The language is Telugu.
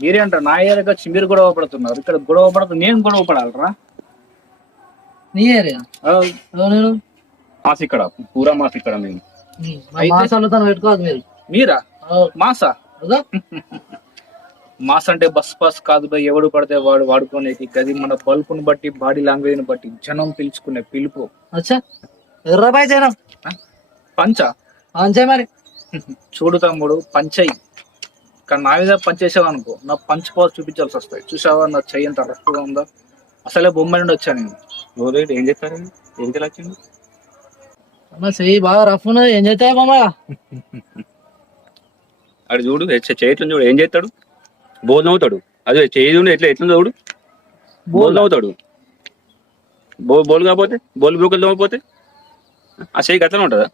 మీరేంట నా ఏరియాకి వచ్చి మీరు గొడవ పడుతున్నారు. ఇక్కడ గొడవ పడుతుంది, నేను గొడవ పడాలరా? నీ ఏరియా మాస్ ఇక్కడ పూరా మాస్ ఇక్కడ మేము పెట్టుకోవాలి మీరు. మీరా మాసా? మాస్ అంటే బస్ పాస్ కాదు బై, ఎవడు పడితే వాడు వాడుకునేది. గది మన బల్పుని బట్టి, బాడీ లాంగ్వేజ్ ని బట్టి జనం పిలుచుకునే పిలుపు. పంచ మరి చూడు తమ్ముడు, పంచయి. కానీ నా మీద పంచేసావు అనుకో, నా పంచ్ పాస్ చూపించాల్సి వస్తాయి. చూసావా నా చెయ్యి ఎంత రఫ్గా ఉందో? అసలే బొమ్మ నుండి వచ్చా నేను. ఏం చేస్తారు? ఏం తెలియచ్చింది? చెయ్యి బాగా రఫ్ ఉన్నది, ఏం చేస్తాయి మామ? అడు చూడు, చేయట్లేదు చూడు, ఏం చేస్తాడు? బోల్ నవ్వుతాడు. అదే చేయి చూడు ఎట్లా చూడు, బోల్ నవ్వుతాడు. బోల్ కాకపోతే, బోల్ బ్రూకలు తవ్వకపోతే ఆ చెయ్యి గట్లనే ఉంటుందా?